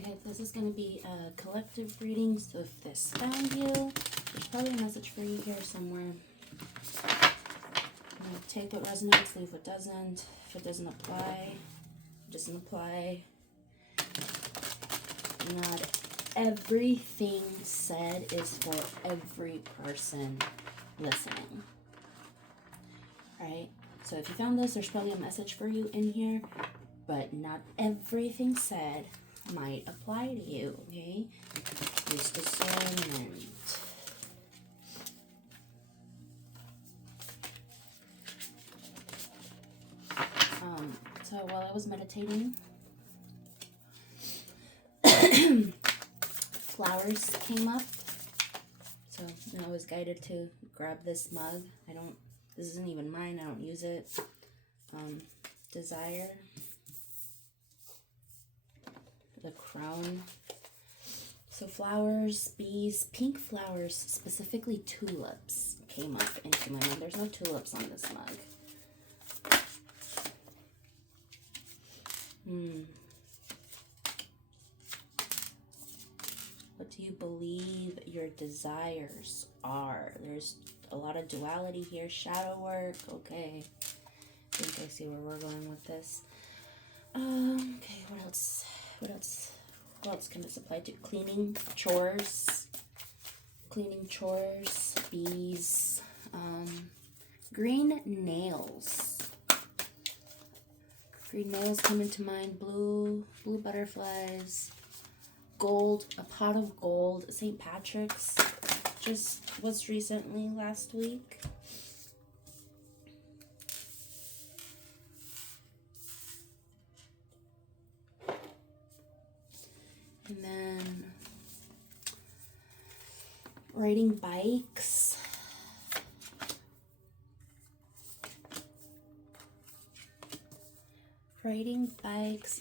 Okay, this is going to be a collective reading, so if this found you, there's probably a message for you here somewhere. I'm going to take what resonates, leave what doesn't. If it doesn't apply, it doesn't apply. Not everything said is for every person listening. Right? So if you found this, there's probably a message for you in here, but not everything said might apply to you, okay? Use discernment. So while I was meditating, flowers came up. So I was guided to grab this mug. This isn't even mine, I don't use it. Desire. The crown. So flowers, bees, pink flowers, specifically tulips, came up into my mind. There's no tulips on this mug. What do you believe your desires are? There's a lot of duality here. Shadow work. Okay. I think I see where we're going with this. Okay, what else? What else can this apply to? Cleaning, chores, bees, green nails. Green nails come into mind. Blue butterflies, gold, a pot of gold. St. Patrick's just was recently last week. And then riding bikes.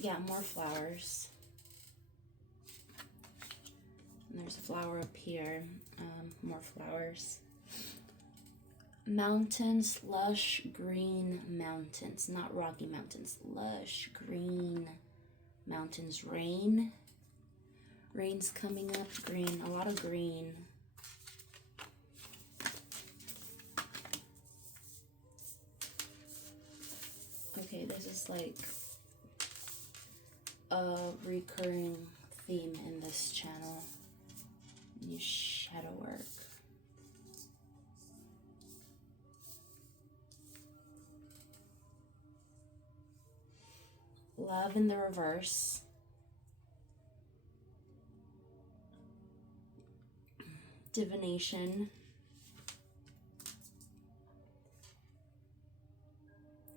Yeah, more flowers. And there's a flower up here. More flowers. Mountains, lush green mountains. Not rocky mountains. Lush green mountains. Rain. Rain's coming up. Green. A lot of green. Okay, this is like a recurring theme in this channel. New shadow work. Love in the reverse. Divination.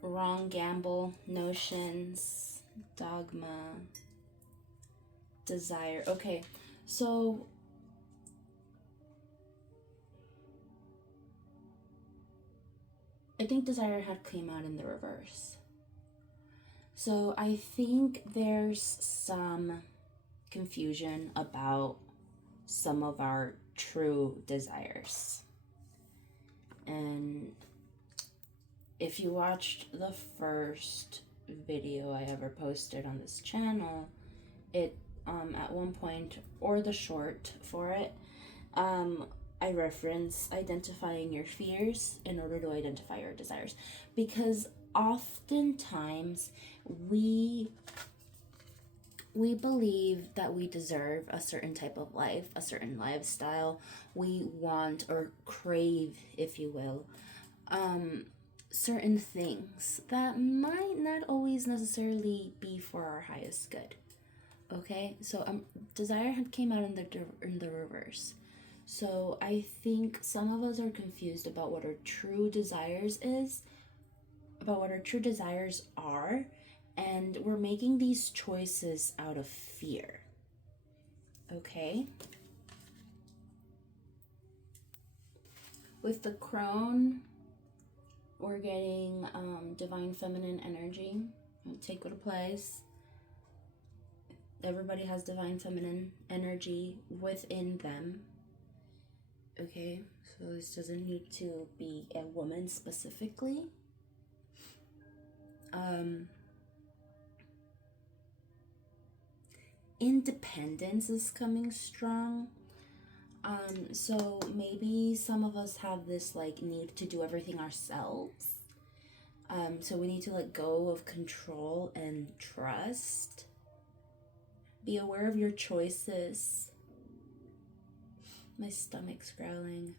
Wrong gamble. Notions. Dogma. Desire. Okay, so I think desire had came out in the reverse. So I think there's some confusion about some of our true desires. And if you watched the first video I ever posted on this channel, it at one point, or the short for it, I reference identifying your fears in order to identify your desires, because oftentimes we believe that we deserve a certain type of life, a certain lifestyle. We want or crave, if you will, certain things that might not always necessarily be for our highest good. Okay, so desire had came out in the reverse. So I think some of us are confused about what our true desires are, and we're making these choices out of fear. Okay? With the crone, we're getting divine feminine energy. Take what applies. Everybody has divine feminine energy within them. Okay, so this doesn't need to be a woman specifically. independence is coming strong. So maybe some of us have this like need to do everything ourselves. So we need to let go of control and trust. Be aware of your choices. My stomach's growling.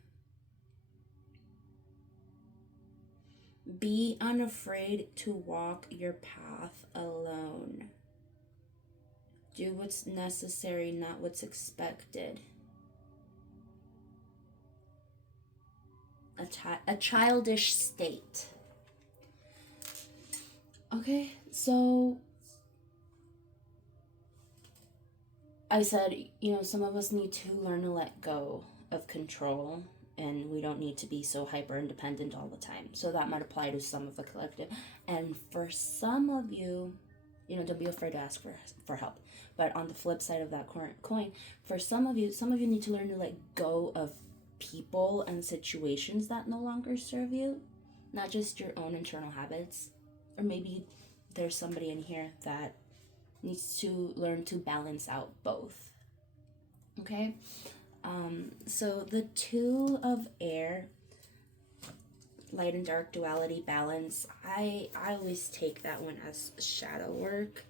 Be unafraid to walk your path alone. Do what's necessary, not what's expected. A childish state. Okay, so I said, some of us need to learn to let go of control, and we don't need to be so hyper independent all the time. So that might apply to some of the collective. And for some of you, don't be afraid to ask for help. But on the flip side of that coin, for some of you need to learn to let go of people and situations that no longer serve you, not just your own internal habits. Or maybe there's somebody in here that needs to learn to balance out both. Okay? So the Two of Air, light and dark duality, balance, I always take that one as shadow work.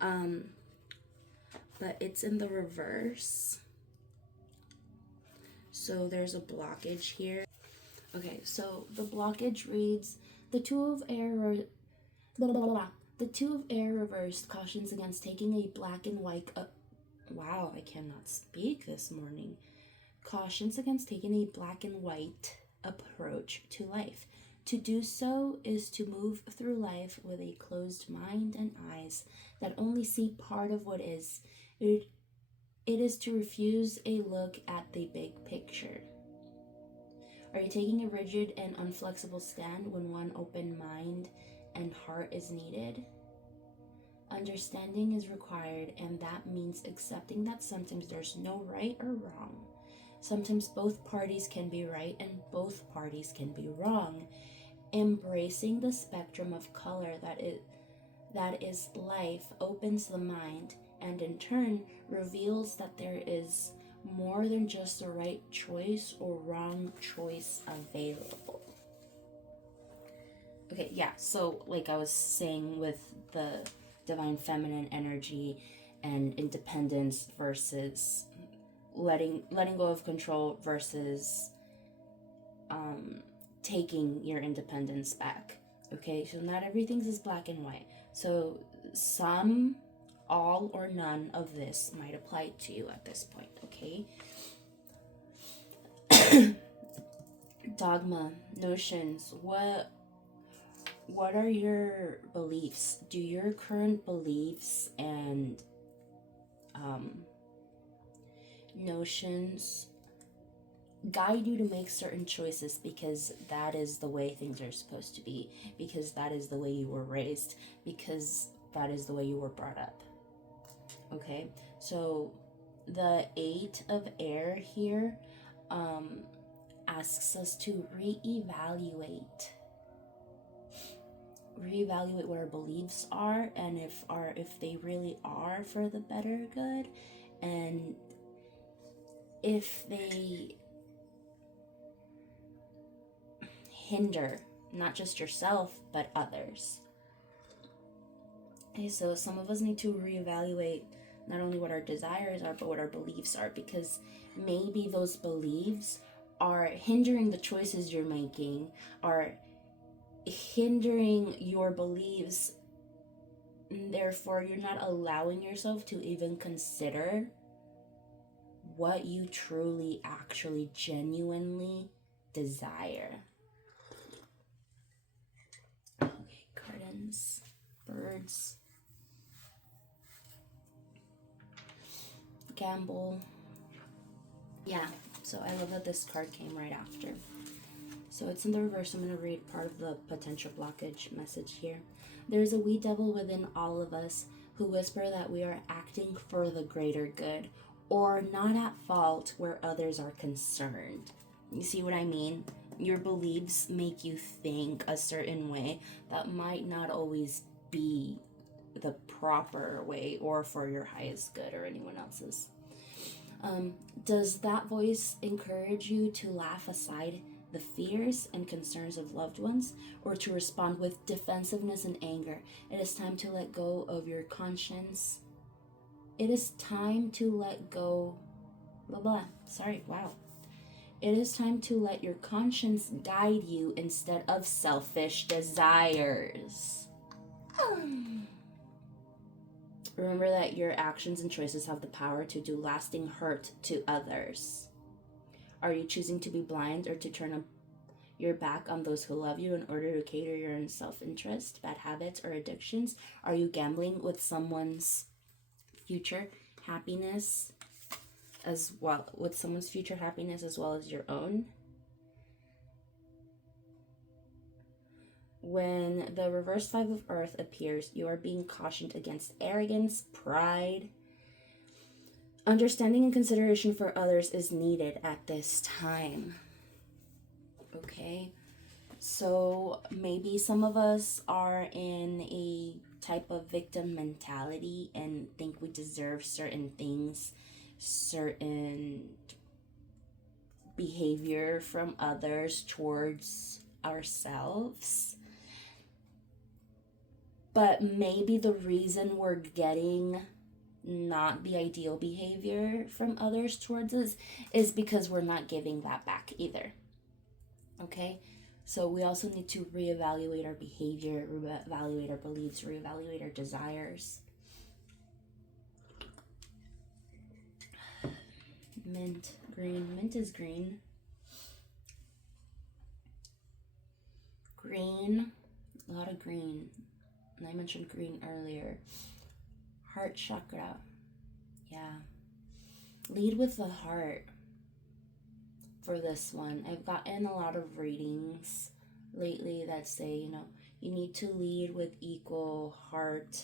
But it's in the reverse. So there's a blockage here. Okay, so the blockage reads, the Two of Air The Two of Air reversed cautions against taking a black and white wow, I cannot speak this morning. Cautions against taking a black and white approach to life. To do so is to move through life with a closed mind and eyes that only see part of what is. It is to refuse a look at the big picture. Are you taking a rigid and unflexible stand when one open mind and heart is needed? Understanding is required, and that means accepting that sometimes there's no right or wrong. Sometimes both parties can be right and both parties can be wrong. Embracing the spectrum of color that is life opens the mind, and in turn reveals that there is more than just the right choice or wrong choice available. Okay, yeah, so like I was saying with the divine feminine energy and independence versus letting go of control versus taking your independence back. Okay, so not everything's is black and white. So some, all, or none of this might apply to you at this point, okay? Dogma, notions, what are your beliefs? Do your current beliefs and notions guide you to make certain choices because that is the way things are supposed to be, because that is the way you were raised, because that is the way you were brought up? Okay, so the Eight of Air here asks us to reevaluate what our beliefs are, and if they really are for the better good, and if they hinder not just yourself but others. Okay, so some of us need to reevaluate not only what our desires are but what our beliefs are, because maybe those beliefs are hindering the choices you're making, are hindering your beliefs, and therefore you're not allowing yourself to even consider what you truly, actually, genuinely desire. Okay, gardens, birds, gamble. Yeah, so I love that this card came right after. So it's in the reverse. I'm going to read part of the potential blockage message here. There is a wee devil within all of us who whisper that we are acting for the greater good or not at fault where others are concerned. You see what I mean? Your beliefs make you think a certain way that might not always be the proper way or for your highest good or anyone else's. Does that voice encourage you to laugh aside the fears and concerns of loved ones, or to respond with defensiveness and anger? It is time to let go of your conscience. It is time to let go. Blah blah. Sorry, wow. It is time to let your conscience guide you instead of selfish desires. Remember that your actions and choices have the power to do lasting hurt to others. Are you choosing to be blind or to turn your back on those who love you in order to cater your own self-interest, bad habits, or addictions? Are you gambling with someone's future happiness as well as your own? When the reverse 5 of Earth appears, you are being cautioned against arrogance, pride. Understanding and consideration for others is needed at this time. Okay? So maybe some of us are in a type of victim mentality and think we deserve certain things, certain behavior from others towards ourselves. But maybe the reason we're getting not the ideal behavior from others towards us is because we're not giving that back either. Okay? So we also need to reevaluate our behavior, reevaluate our beliefs, reevaluate our desires. Mint, green. Mint is green. Green, a lot of green. And I mentioned green earlier. Heart chakra. Yeah. Lead with the heart for this one. I've gotten a lot of readings lately that say, you need to lead with equal heart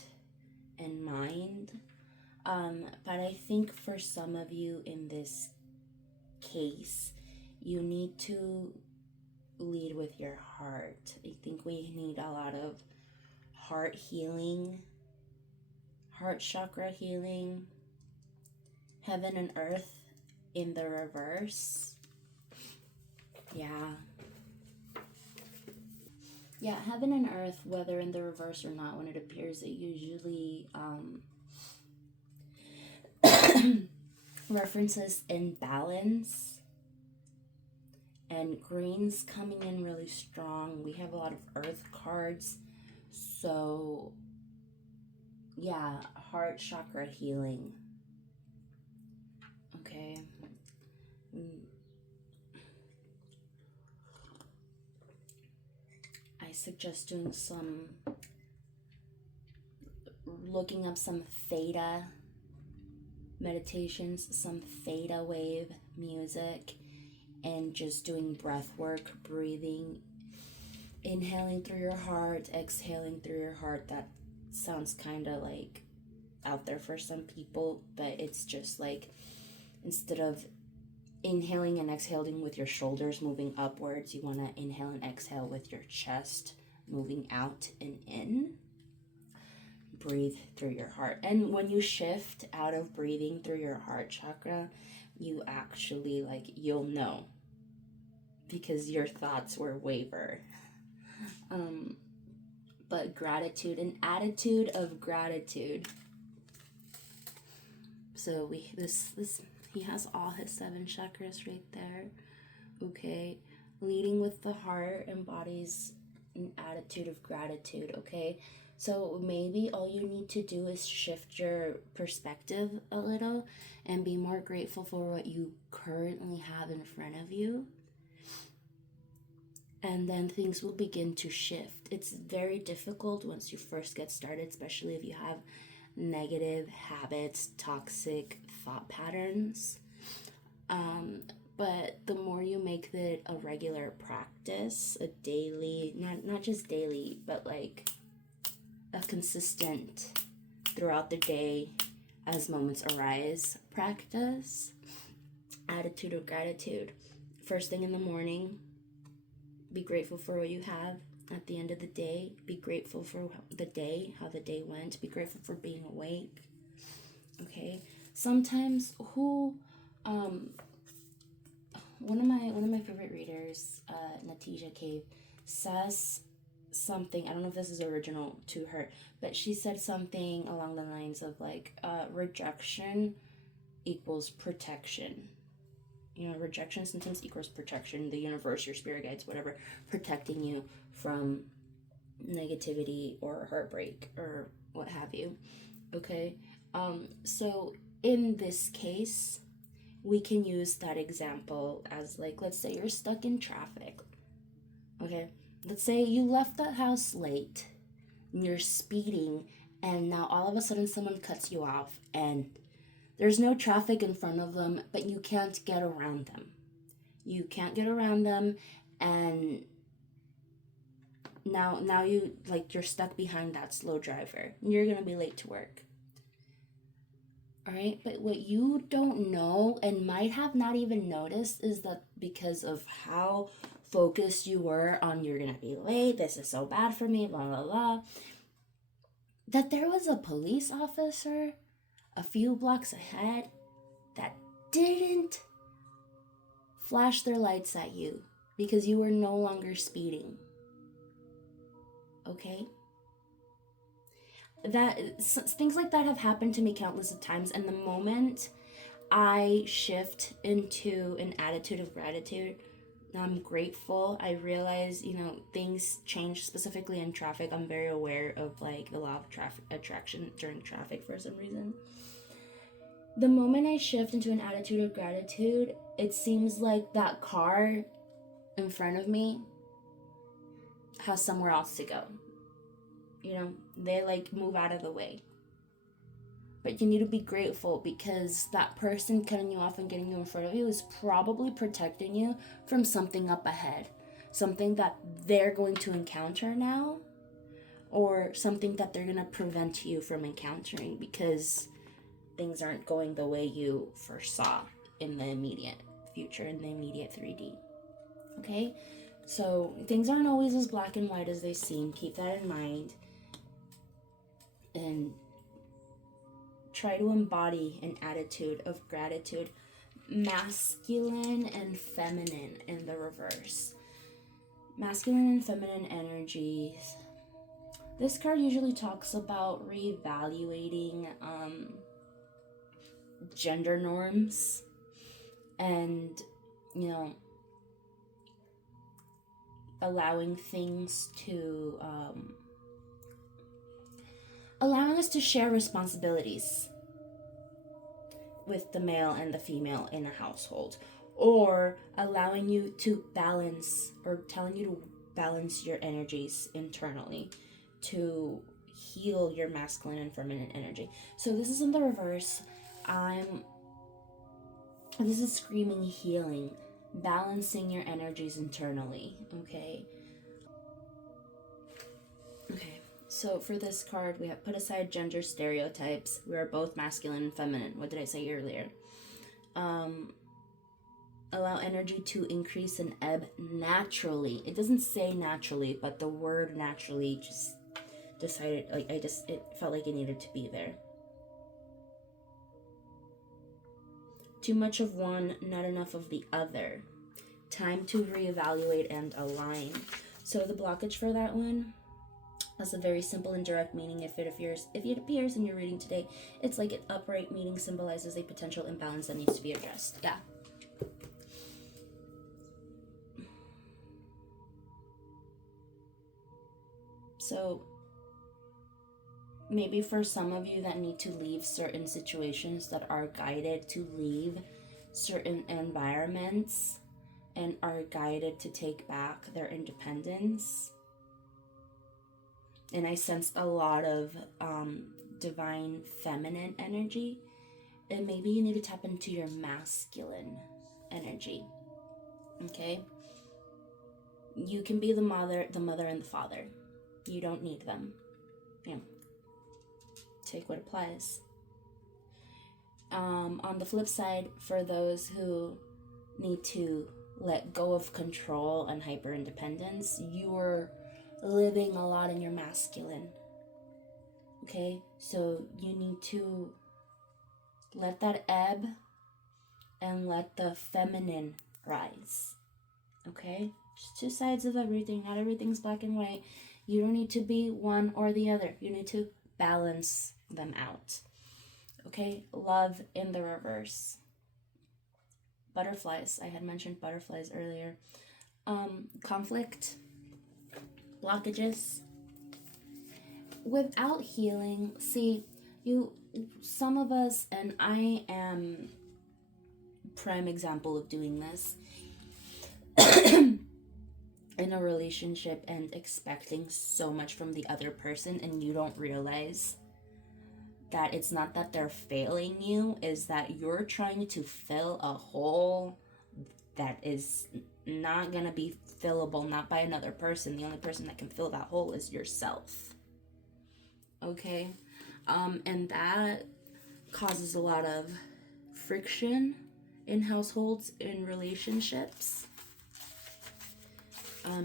and mind. But I think for some of you in this case, you need to lead with your heart. I think we need a lot of heart healing, heart chakra healing, heaven and earth in the reverse. Yeah, heaven and earth, whether in the reverse or not, when it appears, it usually references imbalance. And green's coming in really strong. We have a lot of earth cards. So, yeah, heart chakra healing. Okay. I suggest doing looking up some theta meditations, some theta wave music, and just doing breath work, breathing, inhaling through your heart, exhaling through your heart. That sounds kind of like out there for some people, but it's just like, instead of inhaling and exhaling with your shoulders moving upwards, you want to inhale and exhale with your chest moving out and in. Breathe through your heart. And when you shift out of breathing through your heart chakra, you actually, you'll know, because your thoughts will waver. But gratitude, an attitude of gratitude. So he has all his 7 chakras right there. Okay, leading with the heart embodies an attitude of gratitude. Okay, so maybe all you need to do is shift your perspective a little and be more grateful for what you currently have in front of you. And then things will begin to shift. It's very difficult once you first get started, especially if you have negative habits, toxic thought patterns. But the more you make it a regular practice, a daily, not just daily, but like a consistent throughout the day as moments arise practice, attitude of gratitude. First thing in the morning, be grateful for what you have. At the end of the day, be grateful for the day, how the day went. Be grateful for being awake. Okay? Sometimes one of my favorite readers, Natija Cave, says something. I don't know if this is original to her, but she said something along the lines of like, rejection equals protection. You know, rejection sometimes equals protection. The universe, your spirit guides, whatever, protecting you from negativity or heartbreak or what have you. Okay? So in this case, we can use that example as like, let's say you're stuck in traffic. Okay? Let's say you left the house late and you're speeding, and now all of a sudden someone cuts you off and there's no traffic in front of them, but you can't get around them. You can't get around them, and now you like you're stuck behind that slow driver. You're gonna be late to work. All right, but what you don't know and might have not even noticed is that because of how focused you were on you're gonna be late, this is so bad for me, blah blah blah, that there was a police officer a few blocks ahead that didn't flash their lights at you because you were no longer speeding. Okay? Things like that have happened to me countless of times, and the moment I shift into an attitude of gratitude, I'm grateful. I realize, things change specifically in traffic. I'm very aware of like the law of traffic attraction during traffic for some reason. The moment I shift into an attitude of gratitude, it seems like that car in front of me has somewhere else to go. They like move out of the way. But you need to be grateful because that person cutting you off and getting you in front of you is probably protecting you from something up ahead. Something that they're going to encounter now, or something that they're going to prevent you from encountering because things aren't going the way you foresaw in the immediate future, in the immediate 3D. Okay? So things aren't always as black and white as they seem. Keep that in mind. And try to embody an attitude of gratitude. Masculine and feminine in the reverse. Masculine and feminine energies. This card usually talks about reevaluating gender norms and, allowing things to, allowing us to share responsibilities with the male and the female in a household, or allowing you to balance, or telling you to balance your energies internally to heal your masculine and feminine energy. So this is in the reverse. This is screaming healing, balancing your energies internally, okay? Okay, so for this card, we have put aside gender stereotypes. We are both masculine and feminine. What did I say earlier? Allow energy to increase and ebb naturally. It doesn't say naturally, but the word naturally just decided, it felt like it needed to be there. Too much of one, not enough of the other. Time to reevaluate and align. So the blockage for that one, that's a very simple and direct meaning. If it appears in your reading today, it's like an upright meaning symbolizes a potential imbalance that needs to be addressed. Yeah. So maybe for some of you that need to leave certain situations, that are guided to leave certain environments and are guided to take back their independence. And I sensed a lot of divine feminine energy. And maybe you need to tap into your masculine energy. Okay? You can be the mother and the father. You don't need them. Take what applies. On the flip side, for those who need to let go of control and hyper independence, you're living a lot in your masculine. Okay, so you need to let that ebb and let the feminine rise. Okay, just two sides of everything. Not everything's black and white. You don't need to be one or the other. You need to balance them out. Okay, love in the reverse. Butterflies. I had mentioned butterflies earlier. Conflict, blockages. Without healing, see, some of us, and I am prime example of doing this, in a relationship and expecting so much from the other person, and you don't realize that it's not that they're failing you, is that you're trying to fill a hole that is not gonna be fillable, not by another person. The only person that can fill that hole is yourself. Okay? And that causes a lot of friction in households, in relationships.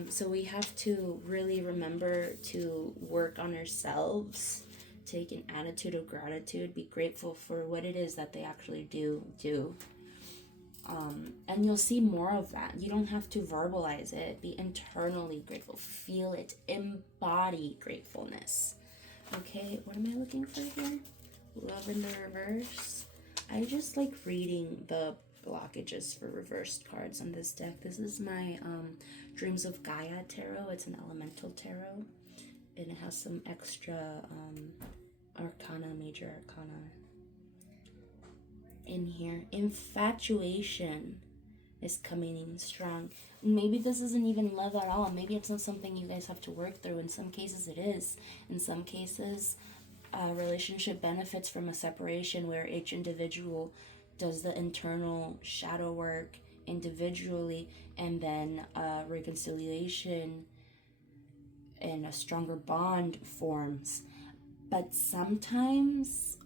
So we have to really remember to work on ourselves, take an attitude of gratitude, be grateful for what it is that they actually do. And you'll see more of that. You don't have to verbalize it. Be internally grateful. Feel it. Embody gratefulness. Okay, what am I looking for here? Love in the reverse. I just like reading the blockages for reversed cards on this deck. This is my Dreams of Gaia tarot. It's an elemental tarot, and it has some extra arcana, major arcana in here. Infatuation is coming in strong. Maybe this isn't even love at all. Maybe it's not something you guys have to work through. In some cases it is. In some cases, a relationship benefits from a separation where each individual does the internal shadow work individually, and then reconciliation and a stronger bond forms. But sometimes,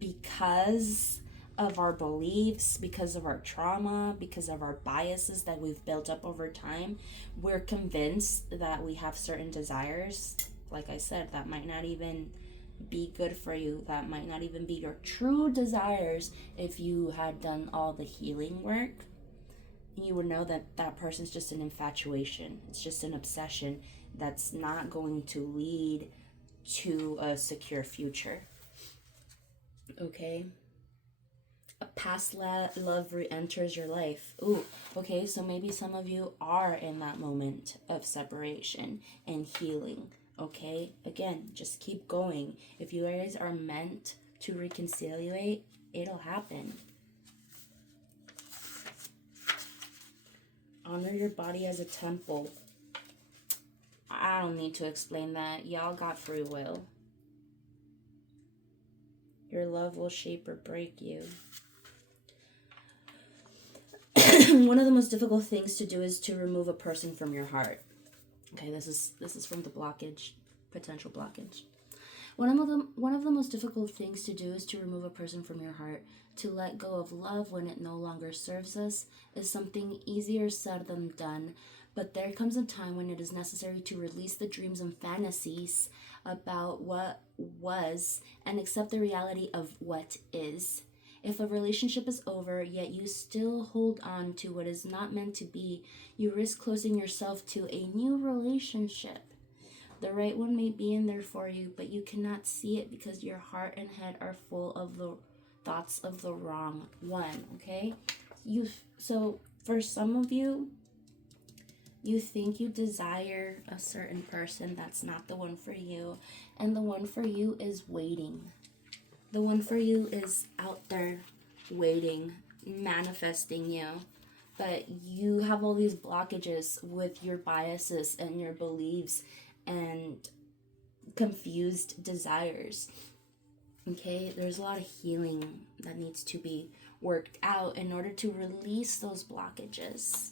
because of our beliefs, because of our trauma, because of our biases that we've built up over time, we're convinced that we have certain desires, like I said, that might not even be good for you, that might not even be your true desires. If you had done all the healing work, you would know that that person's just an infatuation. It's just an obsession that's not going to lead to a secure future. Okay? A past love re-enters your life. Ooh, okay, so maybe some of you are in that moment of separation and healing. Okay, again, just keep going. If you guys are meant to reconciliate, it'll happen. Honor your body as a temple. I don't need to explain that. Y'all got free will. Your love will shape or break you. One of the most difficult things to do is to remove a person from your heart. Okay, this is from the blockage, potential blockage. One of the most difficult things to do is to remove a person from your heart. To let go of love when it no longer serves us is something easier said than done, but there comes a time when it is necessary to release the dreams and fantasies about what was and accept the reality of what is. If a relationship is over, yet you still hold on to what is not meant to be, you risk closing yourself to a new relationship. The right one may be in there for you, but you cannot see it because your heart and head are full of the thoughts of the wrong one, okay? So for some of you, you think you desire a certain person that's not the one for you, and the one for you is waiting. The one for you is out there waiting, manifesting you. But you have all these blockages with your biases and your beliefs and confused desires. Okay, there's a lot of healing that needs to be worked out in order to release those blockages.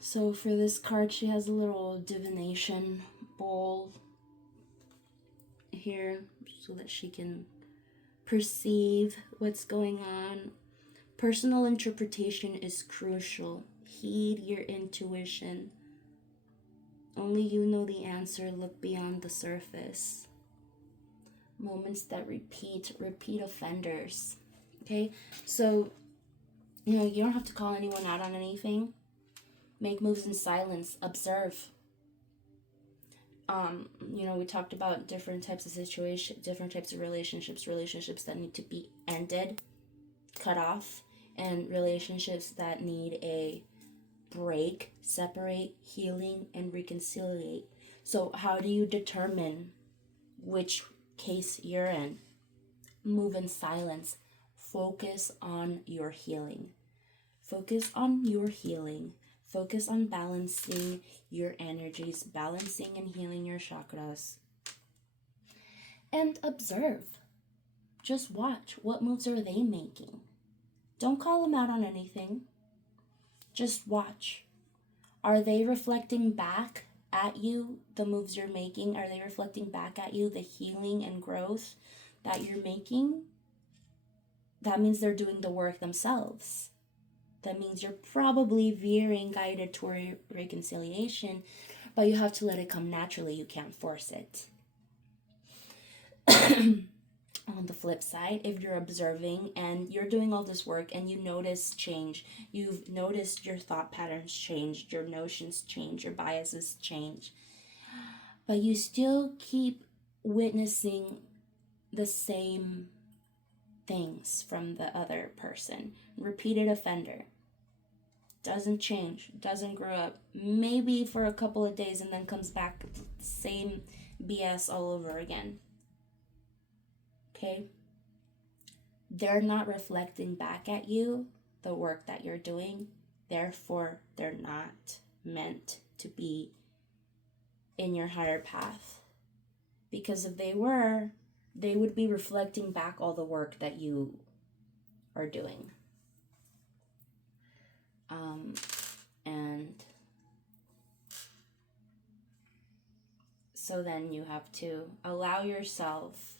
So for this card, she has a little divination bowl here so that she can perceive what's going on. Personal interpretation is crucial. Heed your intuition. Only you know the answer. Look beyond the surface. Moments that repeat offenders. Okay, so you don't have to call anyone out on anything. Make moves in silence. Observe. We talked about different types of situations, different types of relationships that need to be ended, cut off, and relationships that need a break, separate, healing, and reconciliate. So how do you determine which case you're in? Move in silence. Focus on your healing. Focus on your healing. Focus on balancing your energies, balancing and healing your chakras. And observe. Just watch. What moves are they making? Don't call them out on anything. Just watch. Are they reflecting back at you the moves you're making? Are they reflecting back at you the healing and growth that you're making? That means they're doing the work themselves. That means you're probably veering guided toward reconciliation, but you have to let it come naturally. You can't force it. On the flip side, if you're observing and you're doing all this work and you notice change, you've noticed your thought patterns change, your notions change, your biases change, but you still keep witnessing the same things from the other person. Repeated offender. Doesn't change, doesn't grow up. Maybe for a couple of days and then comes back same BS all over again. Okay? They're not reflecting back at you the work that you're doing. Therefore, they're not meant to be in your higher path. Because if they were, they would be reflecting back all the work that you are doing. And so then you have to allow yourself.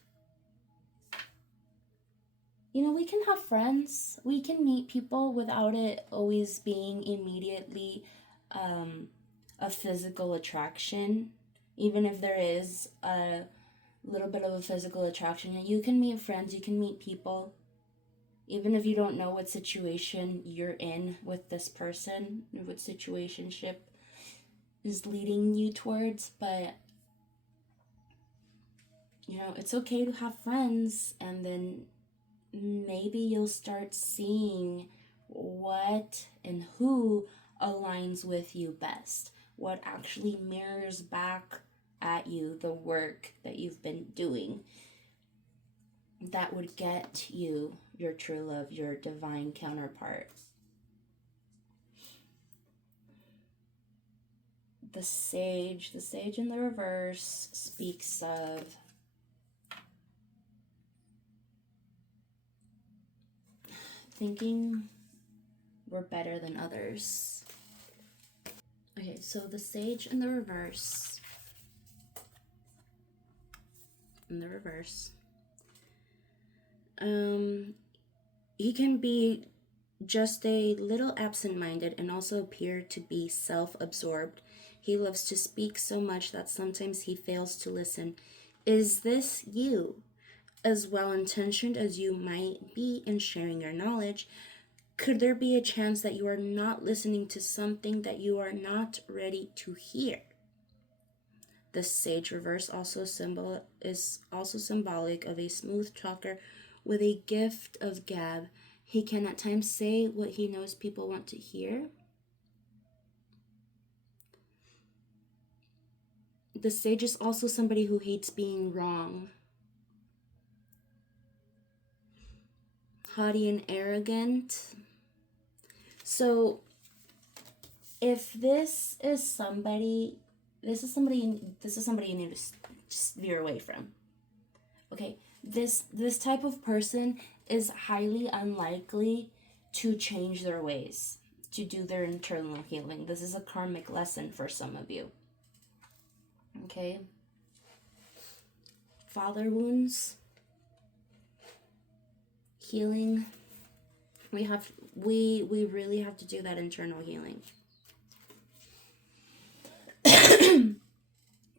We can have friends. We can meet people without it always being immediately a physical attraction. Even if there is a little bit of a physical attraction, you can meet friends, you can meet people. Even if you don't know what situation you're in with this person, what situationship is leading you towards, but it's okay to have friends, and then maybe you'll start seeing what and who aligns with you best, what actually mirrors back at you the work that you've been doing that would get you your true love, your divine counterpart. The sage in the reverse speaks of thinking we're better than others. Okay, so the sage in the reverse. He can be just a little absent-minded and also appear to be self-absorbed. He loves to speak so much that sometimes he fails to listen. Is this you? As well-intentioned as you might be in sharing your knowledge, could there be a chance that you are not listening to something that you are not ready to hear? The sage reverse is also symbolic of a smooth talker with a gift of gab. He can at times say what he knows people want to hear. The sage is also somebody who hates being wrong. Haughty and arrogant. So if this is somebody you need to veer away from. Okay, this type of person is highly unlikely to change their ways. to do their internal healing. This is a karmic lesson for some of you. Okay? Father wounds, healing. We really have to do that internal healing.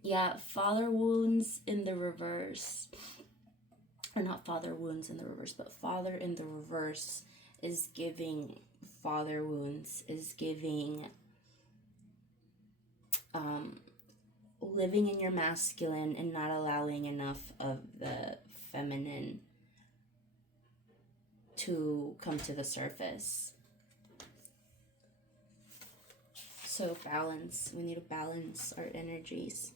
Yeah, father wounds in the reverse. Or not father wounds in the reverse, but father in the reverse is giving father wounds, is giving living in your masculine and not allowing enough of the feminine to come to the surface. So balance. We need to balance our energies.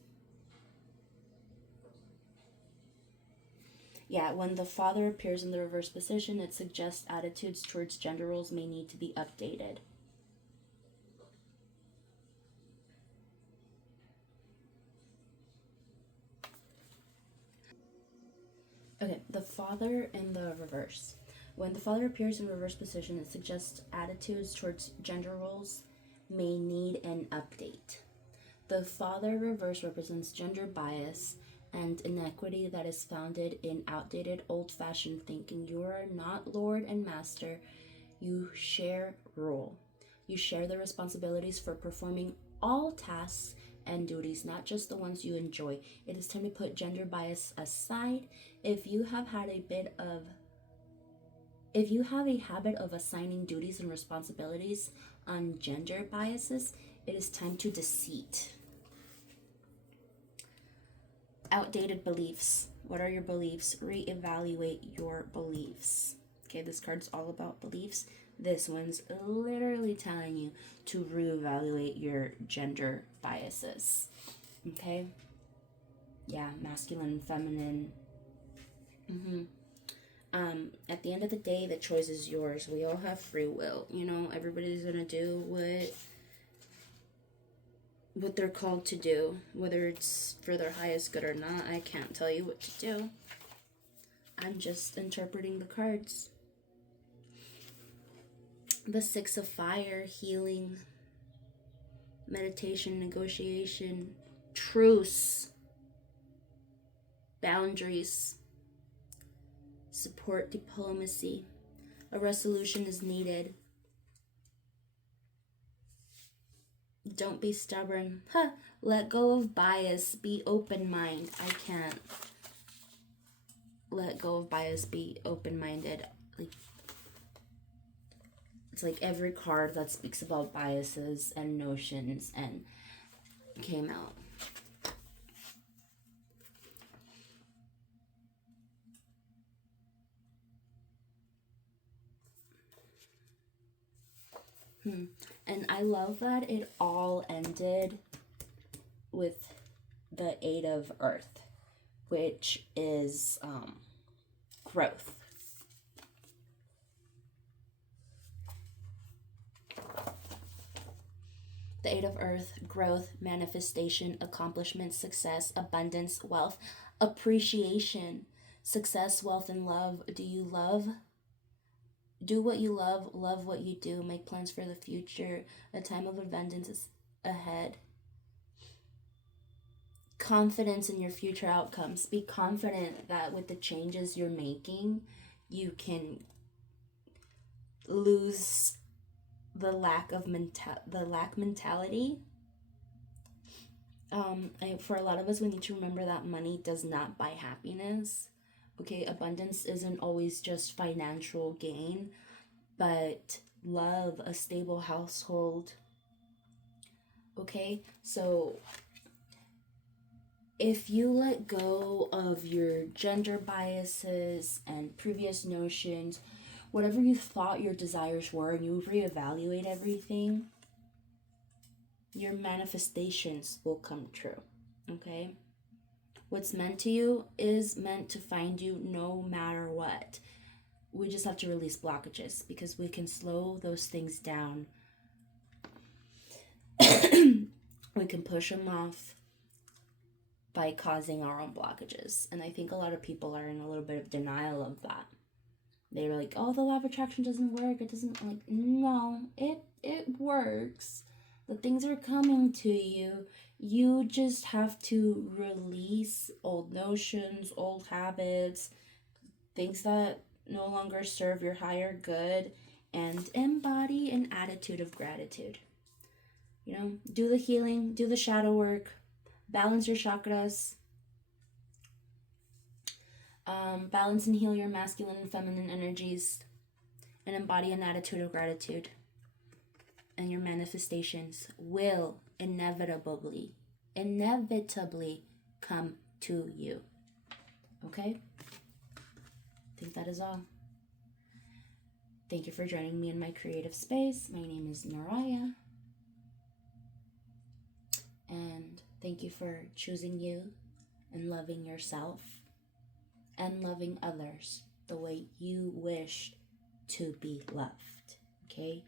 Yeah, when the father appears in the reverse position, it suggests attitudes towards gender roles may need to be updated. Okay, the father in the reverse. When the father appears in reverse position, it suggests attitudes towards gender roles may need an update. The father reverse represents gender bias and inequity that is founded in outdated, old-fashioned thinking. You are not lord and master. You share rule. You share the responsibilities for performing all tasks and duties, not just the ones you enjoy. It is time to put gender bias aside. If you have a habit of assigning duties and responsibilities on gender biases, it is time to deceit. Outdated beliefs. What are your beliefs? Reevaluate your beliefs. Okay, this card's all about beliefs. This one's literally telling you to reevaluate your gender biases. Okay? Yeah, masculine and feminine. At the end of the day, the choice is yours. We all have free will. You know, everybody's gonna do what they're called to do, whether it's for their highest good or not. I can't tell you what to do. I'm just interpreting the cards. The Six of Fire, healing, meditation, negotiation, truce, boundaries, support, diplomacy. A resolution is needed. Don't be stubborn. Let go of bias. Be open-minded. I can't let go of bias. Be open-minded. It's like every card that speaks about biases and notions and came out. And I love that it all ended with the Eight of Earth, which is growth. The Eight of Earth, growth, manifestation, accomplishment, success, abundance, wealth, appreciation, success, wealth, and love. Do you love? Do what you love what you do, make plans for the future. A time of abundance is ahead. Confidence in your future outcomes. Be confident that with the changes you're making, you can lose the lack mentality. For a lot of us, we need to remember that money does not buy happiness. Okay, abundance isn't always just financial gain, but love, a stable household. Okay, so if you let go of your gender biases and previous notions, whatever you thought your desires were, and you reevaluate everything, your manifestations will come true. Okay? What's meant to you is meant to find you no matter what. We just have to release blockages because we can slow those things down. We can push them off by causing our own blockages. And I think a lot of people are in a little bit of denial of that. They were like, oh, the law of attraction doesn't work. It doesn't, like, no, it works. The things are coming to you. You just have to release old notions, old habits, things that no longer serve your higher good, and embody an attitude of gratitude. You know, do the healing, do the shadow work, balance your chakras, balance and heal your masculine and feminine energies, and embody an attitude of gratitude. And your manifestations will inevitably come to you. Okay? I think that is all. Thank you for joining me in my creative space. My name is Naraya. And thank you for choosing you and loving yourself and loving others the way you wish to be loved. Okay?